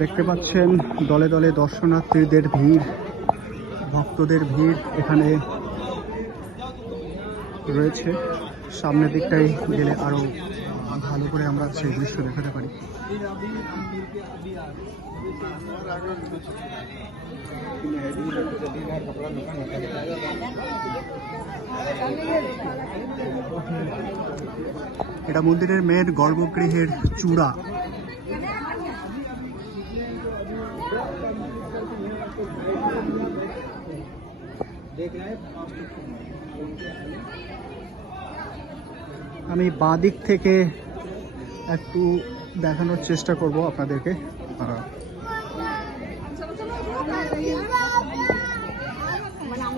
দেখতে পাচ্ছেন দলে দলে দর্শনার্থীদের ভিড়, ভক্তদের ভিড় এখানে রয়েছে। সামনের দিকটাই গেলে আরো ভালো করে আমরা সেই দৃশ্য দেখাতে পারি। এটা মন্দিরের মেন গর্ভগৃহের চূড়া। আমি বাঁ দিক থেকে একটু দেখানোর চেষ্টা করব আপনাদেরকে।